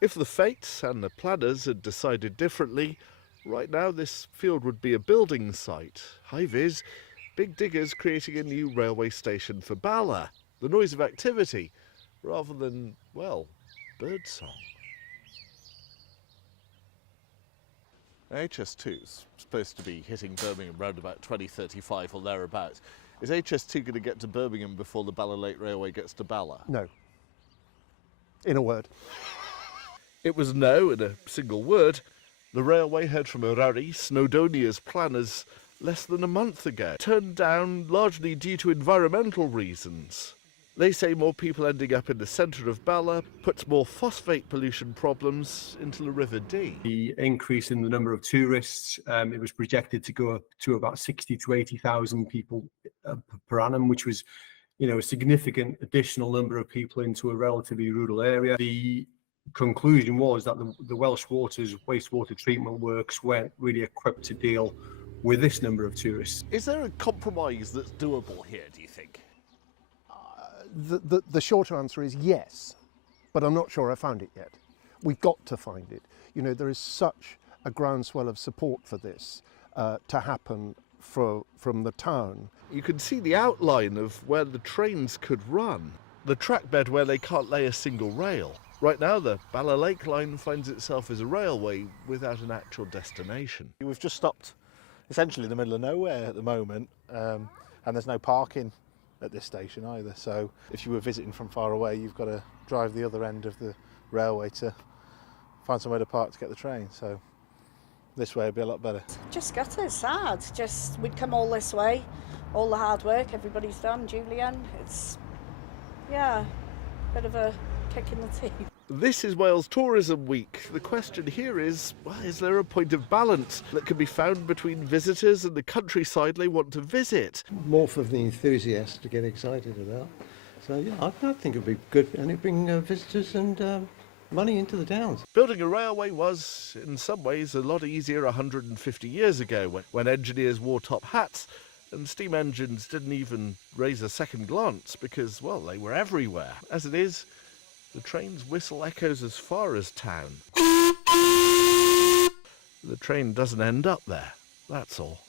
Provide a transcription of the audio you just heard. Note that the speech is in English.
If the fates and the planners had decided differently, right now this field would be a building site. High-vis, big diggers creating a new railway station for Bala, the noise of activity, rather than, well, birdsong. HS2's supposed to be hitting Birmingham round about 2035 or thereabouts. Is HS2 going to get to Birmingham before the Bala Lake Railway gets to Bala? No. In a word. It was no in a single word. The railway heard from Urari, Snowdonia's planners, less than a month ago, turned down largely due to environmental reasons. They say more people ending up in the centre of Bala puts more phosphate pollution problems into the River Dee. The increase in the number of tourists, it was projected to go up to about 60 to 80,000 people per annum, which was, a significant additional number of people into a relatively rural area. The conclusion was that the Welsh Water's wastewater treatment works weren't really equipped to deal with this number of tourists. Is there a compromise that's doable here, do you think? The short answer is yes, but I'm not sure I found it yet. We've got to find it. There is such a groundswell of support for this to happen from the town. You can see the outline of where the trains could run, the track bed where they can't lay a single rail. Right now, the Bala Lake line finds itself as a railway without an actual destination. We've just stopped essentially in the middle of nowhere at the moment, and there's no parking at this station either. So if you were visiting from far away, you've got to drive the other end of the railway to find somewhere to park to get the train. So this way would be a lot better. Just gutted, sad. Just we'd come all this way, all the hard work everybody's done. Julian, it's bit of a kick in the teeth. This is Wales Tourism Week. The question here is there a point of balance that can be found between visitors and the countryside they want to visit? More for the enthusiasts to get excited about. So I think it would be good, and it'd bring visitors and money into the towns. Building a railway was, in some ways, a lot easier 150 years ago when engineers wore top hats and steam engines didn't even raise a second glance because, well, they were everywhere. As it is, the train's whistle echoes as far as town. The train doesn't end up there, that's all.